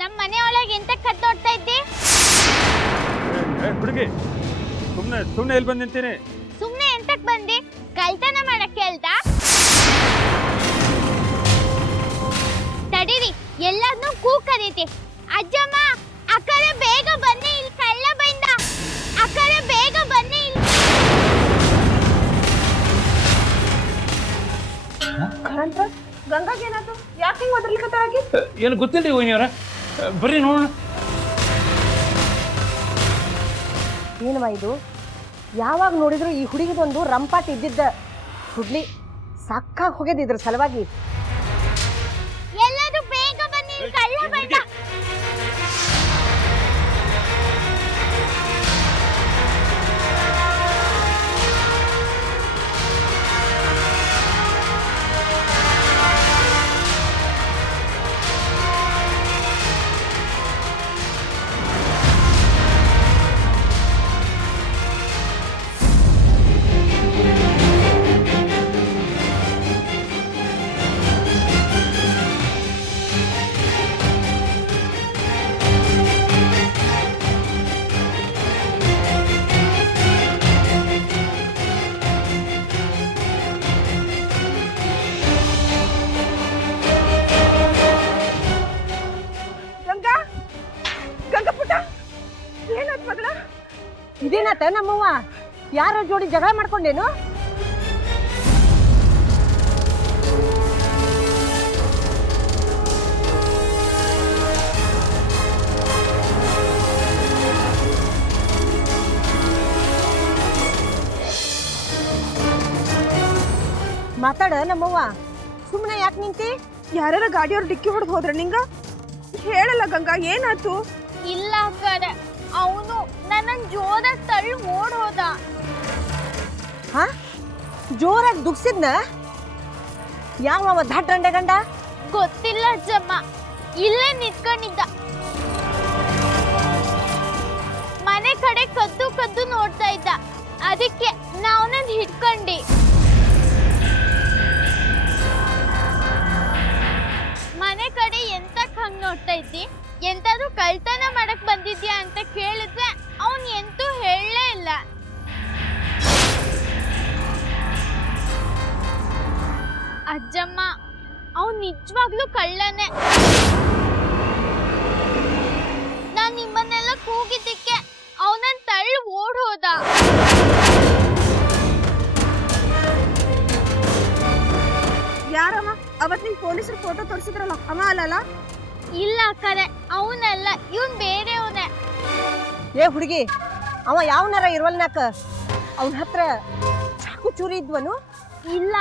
ನಮ್ಮ ಮನೆ ಒಳಗೆ ಎಂತ ಕತ್ತೋಡ್ತಾ ಇದ್ದಿ? ಹುಡುಗಿ ಸುಮ್ನೆ ಎಲ್ಲಿ ಬಂದು ನಿಂತೀನಿ? ಸುಮ್ನೆ ಎಂತಕ್ ಬಂದಿ? ಕಳ್ತನ ಮಾಡಕ್ ಹೇಳ್ತಾ? ತಡೀರಿ, ಎಲ್ಲಾದ್ನೂ ಕೂಕದೈತಿ. ಅಜ್ಜಮ್ಮ, ಅಕ್ಕರೆ ಬೇಗ ಬನ್ನಿ, ಇಲ್ಲಿ ಕಳ್ಳ ಬಂದ. ಅಕ್ಕರೆ ಬೇಗ ಬನ್ನಿ ಇಲ್ಲಿ. ಕರಂತ ಗಂಗಾಗೆ ಏನಾಯ್ತು? ಯಾಕೆ ಹಿಂಗೆ ಒದರ್ಲಿಕತ್ತಾಗಿ? ಏನು ಗೊತ್ತಿಲ್ಲ ರೀ ವೈನಿಯವರ, ಬರ್ರಿ ನೋಡೋಣ. ಏನವ ಇದು? ಯಾವಾಗ ನೋಡಿದ್ರು ಈ ಹುಡುಗಿದೊಂದು ರಂಪಾಟ್ ಇದ್ದಿದ್ದ ಹುಡ್ಲಿ ಸಾಕಾಗಿ ಹೋಗ್ಯದ ಇದ್ರ ಸಲುವಾಗಿ. ಎಲ್ಲರೂ ಬೇಗ ಬನ್ನಿ, ಇಲ್ಲಿ ಕಳ್ಳ ಬಂದ. ಗಂಗಾ ಗಂಗಾ ಪುಟ್ಟ, ಏನಾಯ್ತು ಮಗಳ? ಇದೇನಾತ ನಮ್ಮವ್ವ? ಯಾರ ಜೋಡಿ ಜಗಳ ಮಾಡ್ಕೊಂಡೇನು? ಮಾತಾಡ ನಮ್ಮವ್ವ, ಸುಮ್ಮನೆ ಯಾಕೆ ನಿಂತಿ? ಯಾರ ಗಾಡಿಯವ್ರು ಡಿಕ್ಕಿ ಹೊಡೆದು ಹೋದ್ರ ನಿಂಗ? ಹೇಳಲ್ಲ ಗಂಗಾ, ಏನಾಯ್ತು? ಇಲ್ಲ ಅಕ್ಕರೆ, ಅವನು ನನ್ನ ಜೋರ ತಳ್ಳಿ ಓಡ್ ಹೋದ. ಹಾ, ಜೋರಾಗಿ ದುಗ್ಸಿದ್ನ? ಯಾವ ದಡ್ಡ ರಂಡೆ ಗಂಡ? ಗೊತ್ತಿಲ್ಲ ಅಜ್ಜಮ್ಮ, ಇಲ್ಲೇ ನಿಂತ್ಕೊಂಡಿದ್ದ. ಮನೆ ಕಡೆ ಕದ್ದು ಕದ್ದು ನೋಡ್ತಾ ಇದ್ದ, ಅದಕ್ಕೆ ನಾವನ್ನ ಹಿಡ್ಕೊಂಡಿ. ಮನೆ ಕಡೆ ಎಂತಕ್ ಹಂಗ್ ನೋಡ್ತಾ ಇದ್ದಿ? ಎಂತಾದ್ರೂ ಕಳ್ತನ ಮಾಡಕ್ ಬಂದಿದ್ಯಾ ಅಂತ ಕೇಳಿದ್ರೆ ಅವನ್ ಎಂತೂ ಹೇಳಲೇ ಇಲ್ಲ. ಅಜ್ಜಮ್ಮ, ಅವನ್ ನಿಜವಾಗ್ಲೂ ಕಳ್ಳನೇ. ನಾನ್ ನಿಮ್ಮನ್ನೆಲ್ಲ ಕೂಗಿದ್ದಕ್ಕೆ ಅವನನ್ನ ತಳ್ಳಿ ಓಡ್ ಹೋದ. ಯಾರವ? ಅವತ್ ನಿಂಗ್ ಪೊಲೀಸರು ಫೋಟೋ ತೋರಿಸಿದ್ರಲ್ಲ, ಅವ ಅಲ್ಲಲ್ಲ? ಇಲ್ಲ ಅಕ್ಕರೆ, ಅವನಲ್ಲ, ಇವನ್ ಬೇರೆಯವನೇ. ಏ ಹುಡುಗಿ, ಅವ ಯಾವನಾರ ಇರುವಲ್ನಾಕ ಅವನ ಹತ್ರ ಚಾಕು ಚೂರಿ ಇದ್ವನು? ಇಲ್ಲ,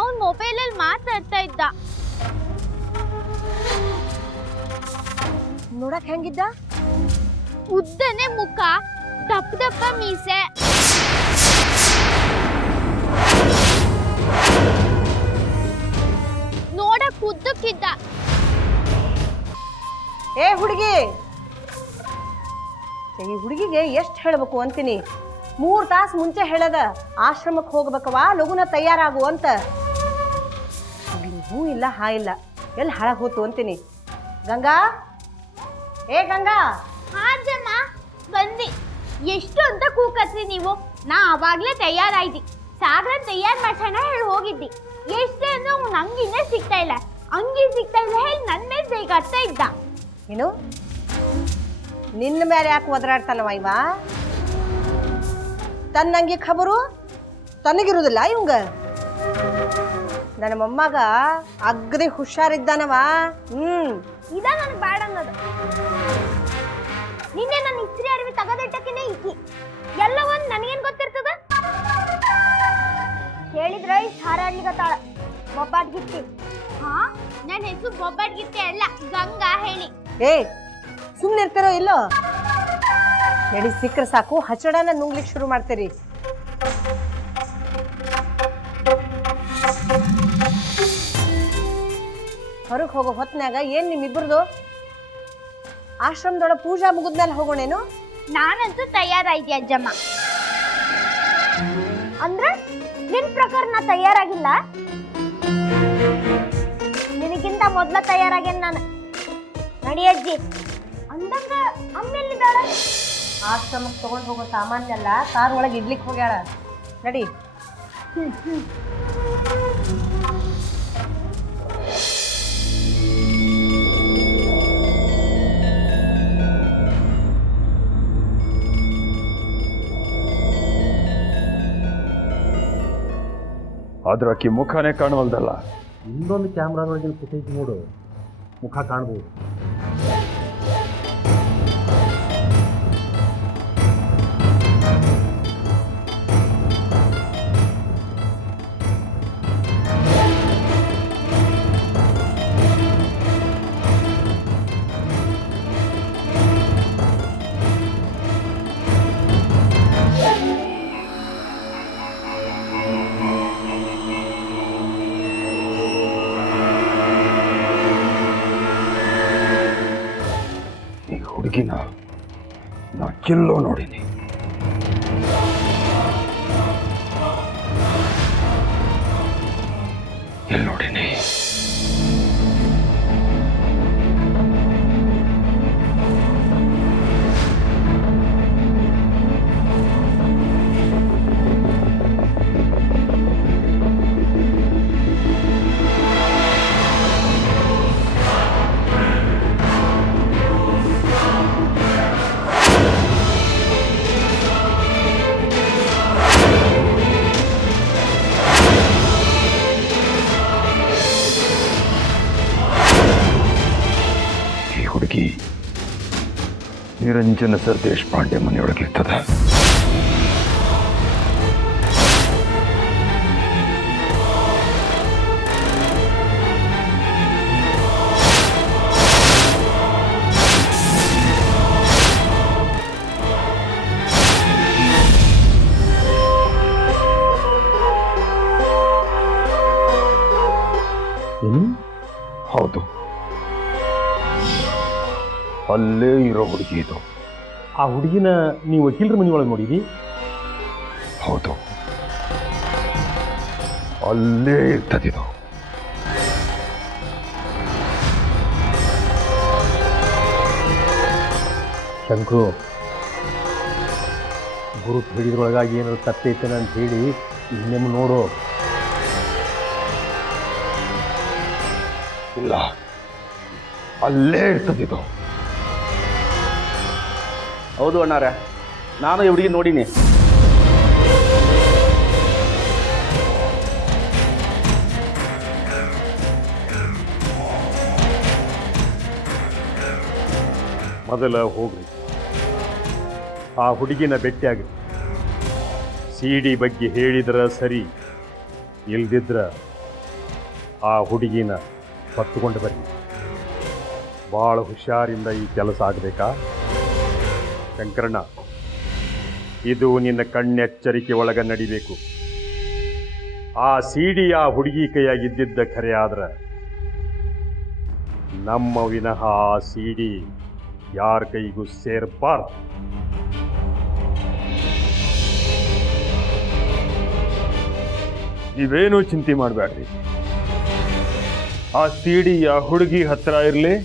ಅವನ್ ಮೊಬೈಲಲ್ಲಿ ಮಾತಾಡ್ತಾ ಇದ್ದ. ನೋಡಕ್ ಹೆಂಗಿದ್ದ? ಉದ್ದನೆ ಮುಖ, ದಪ್ಪ ದಪ್ಪ ಮೀಸೆ. ನೋಡಕ್ ಉದ್ದಕ್ಕಿದ್ದ. ಏ ಹುಡುಗಿ, ಈ ಹುಡುಗಿಗೆ ಎಷ್ಟು ಹೇಳ್ಬೇಕು ಅಂತೀನಿ? 3 ತಾಸು ಮುಂಚೆ ಹೇಳದ ಆಶ್ರಮಕ್ಕೆ ಹೋಗ್ಬೇಕವಾ, ಲಗುನ ತಯಾರಾಗು ಅಂತ. ಹೂ ಇಲ್ಲ ಹಾ ಇಲ್ಲ, ಎಲ್ಲಿ ಹಾಳಾಗ್ ಹೋತು ಅಂತೀನಿ. ಗಂಗಾ, ಏ ಗಂಗಾ. ಹಾ ಅಜ್ಜಮ್ಮ, ಬಂದಿ. ಎಷ್ಟು ಅಂತ ಕೂಕತ್ರಿ ನೀವು? ನಾ ಅವಾಗ್ಲೇ ತಯಾರಾಯ್ದಿ. ಸಾಗರ ತಯಾರು ಮಾಡ್ಸೋಣ ಹೇಳಿ ಹೋಗಿದ್ದಿ. ಎಷ್ಟೇ ಅಂದ್ರೆ ಅವ್ನು ಅಂಗಿನೇ ಸಿಗ್ತಾ ಇಲ್ಲ, ಅಂಗಿ ಸಿಗ್ತಾ ಇಲ್ಲ ಹೇಳಿ ನನ್ನ ಮೇಲೆ ಬೇಗ ಅರ್ಥ ಇದ್ದ. ಏನು ನಿನ್ನ ಮೇಲೆ ಯಾಕೆ ಒದರಾಡ್ತಾನವ ಇವ? ತನ್ನಂಗಿ ಖಬರು ತನಗಿರುದಿಲ್ಲ ಇವಂಗ. ನನ್ನ ಮೊಮ್ಮಗ ಅಗ್ರಿ ಹುಷಾರಿದ್ದಾನವ. ಇದ ನನಗೆ ಬ್ಯಾಡ ಅನ್ನೋದು. ನಿನ್ನೆ ನನ್ನ ಇಸ್ತ್ರಿ ಅರಿವಿ ತಗದಿಟ್ಟಕ್ಕಿನೇ ಇಕ್ಕಿ ಎಲ್ಲ ಒಂದ್ ನನಗೇನ್ ಗೊತ್ತಿರ್ತದ? ಹೇಳಿದ್ರೆ ಇಷ್ಟು ಹಾರಾಡ್ಲಿಕತ್ತಾಳ ಬೊಬ್ಬಾಟ್ಗಿತ್ತಿ. ಹಾ, ನನ್ನ ಹೆಸರು ಬೊಬ್ಬಾಟ್ಗಿತ್ತಿ ಅಲ್ಲ, ಗಂಗಾ ಹೇಳಿ. ಏ ಸುಮ್ಮನೆ ಇರ್ತಾರೋ ಇಲ್ಲೋ? ಎಡಿ ಸಿಕ್ಕರೆ ಸಾಕು, ಹಚಡನ ನುಂಗ್ಲಿಕ್ಕೆ ಶುರು ಮಾಡ್ತೀರಿ. ಹೊರಗೆ ಹೋಗೋ ಹೊತ್ನ್ಯಾಗ ಏನ್ ನಿಮ್ಮಿಬ್ಬರದು? ಆಶ್ರಮದೊಳಗೆ ಪೂಜಾ ಮುಗಿದ್ಮೇಲೆ ಹೋಗೋಣೇನು? ನಾನಂತೂ ತಯಾರಾಯ್ದೆ ಅಜ್ಜಮ್ಮ. ಅಂದ್ರೆ ನಿನ್ ಪ್ರಕಾರ ನಾ ತಯಾರಾಗಿಲ್ಲ? ನಿನಗಿಂತ ಮೊದ್ಲ ತಯಾರಾಗೇನ್ ನಾನು. ನಾ ನಡಿ ಅಜ್ಜಿ. ಅಂದಂಗ ಅಮ್ಮೆಲ್ಲಿದ್ದಾಳ? ಆಶ್ರಮಕ್ಕೆ ತಗೊಂಡು ಹೋಗೋ ಸಾಮಾನ್ಯಲ್ಲ ಕಾರ್ ಒಳಗೆ ಇಡ್ಲಿಕ್ಕೆ ಹೋಗ್ಯಾಳ. ನಡಿ. ಆದ್ರೆ ಆಕಿ ಮುಖನೇ ಕಾಣವಲ್ದಲ್ಲ. ಇನ್ನೊಂದು ಕ್ಯಾಮ್ರಾದೊಳಗಿನ ಫುಟೇಜ್ ನೋಡು, ಮುಖ ಕಾಣ್ಬೋದು. ಹುಡುಗಿನ ನಾ ಎಲ್ಲೋ ನೋಡಿನಿ. ಎಲ್ಲಿ ನೋಡಿನಿ? ಹುಡುಗಿ ನಿರಂಜನ ಸರ್ ದೇಶಪಾಂಡೆ ಮನೆಯೊಳಗಿರ್ತದ. ಹೌದು, ಅಲ್ಲೇ ಇರೋ ಹುಡುಗಿ ಇದು. ಆ ಹುಡುಗಿನ ನೀವು ವಕೀಲರ ಮನೆಯೊಳಗೆ ನೋಡಿದಿ? ಹೌದು, ಅಲ್ಲೇ ಇರ್ತದಿದು. ಶಂಕು, ಗುರು ಹೇಳಿದ್ರೊಳಗಾಗಿ ಏನಾದ್ರು ತಪ್ಪೈತೇನೆ ಅಂತ ಹೇಳಿ ಇನ್ನೊಮ್ಮೆ ನೋಡು. ಇಲ್ಲ, ಅಲ್ಲೇ ಇರ್ತದಿದು. ಹೌದು ಅಣ್ಣಾರ, ನಾನು ಈ ಹುಡುಗಿ ನೋಡೀನಿ. ಮೊದಲ ಹೋಗ್ರಿ, ಆ ಹುಡುಗಿನ ಭೇಟಿಯಾಗಿ CD ಬಗ್ಗೆ ಹೇಳಿದ್ರ ಸರಿ, ಇಲ್ದಿದ್ರ ಆ ಹುಡುಗಿನ ಹೊತ್ತುಕೊಂಡು ಬರ್ರಿ. ಭಾಳ ಹುಷಾರಿಂದ ಈ ಕೆಲಸ ಆಗಬೇಕಾ? ಶಂಕರಣ್ಣ, ಇದು ನಿನ್ನ ಕಣ್ಣೆಚ್ಚರಿಕೆ ಒಳಗೆ ನಡಿಬೇಕು. ಆ CD ಆ ಹುಡುಗಿ ಕೈಯಾಗಿದ್ದಿದ್ದ ಖರೆ ಆದ್ರೆ ನಮ್ಮ ವಿನಃ ಆ CD ಯಾರ ಕೈಗೂ ಸೇರಬಾರ್ದು. ನೀವೇನೂ ಚಿಂತೆ ಮಾಡಬೇಡ್ರಿ. ಆ CD ಆ ಹುಡುಗಿ ಹತ್ರ ಇರಲಿ,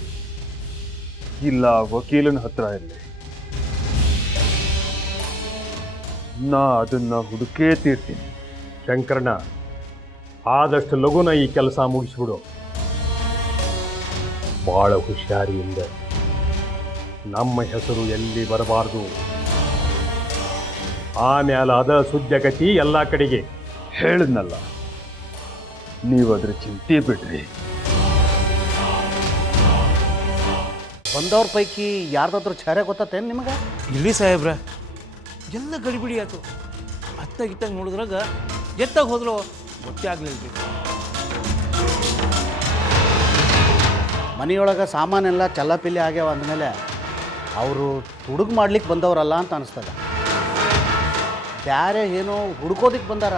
ಇಲ್ಲ ವಕೀಲನ ಹತ್ರ ಇರಲಿ, ನಾ ಅದನ್ನ ಹುಡುಕೇ ತೀರ್ತೀನಿ. ಶಂಕರಣ್ಣ, ಆದಷ್ಟು ಲಘುನ ಈ ಕೆಲಸ ಮುಗಿಸ್ಬಿಡು. ಭಾಳ ಹುಷಾರಿಯಿಂದ, ನಮ್ಮ ಹೆಸರು ಎಲ್ಲಿ ಬರಬಾರ್ದು. ಆಮೇಲೆ ಅದ ಸುದ್ಯಗತಿ ಎಲ್ಲ ಕಡೆಗೆ. ಹೇಳಿದ್ನಲ್ಲ, ನೀವು ಅದ್ರ ಚಿಂತೆ ಬಿಡ್ರಿ. ಬಂದವ್ರ ಪೈಕಿ ಯಾರ್ದಾದ್ರೂ ಛಾರೆ ಗೊತ್ತೇನು ನಿಮಗೆ? ಇಲ್ಲಿ ಸಾಹೇಬ್ರ ಎಲ್ಲ ಗಡಿಬಿಡಿ ಆಯ್ತು. ಅತ್ತಾಗಿತ್ತಾಗ ನೋಡಿದ್ರಾಗ ಎತ್ತಾಗ ಹೋದ್ರು ಗೊತ್ತೇ ಆಗ್ಲಿಲ್ಲ. ಮನೆಯೊಳಗೆ ಸಾಮಾನೆಲ್ಲ ಚಲ್ಲಪಿಲ್ಲಿ ಆಗ್ಯಾವ ಅಂದಮೇಲೆ ಅವರು ಹುಡುಗ ಮಾಡ್ಲಿಕ್ಕೆ ಬಂದವರಲ್ಲ ಅಂತ ಅನಿಸ್ತದೆ. ಬ್ಯಾರೆ ಏನೋ ಹುಡ್ಕೋದಿಕ್ಕೆ ಬಂದಾರ.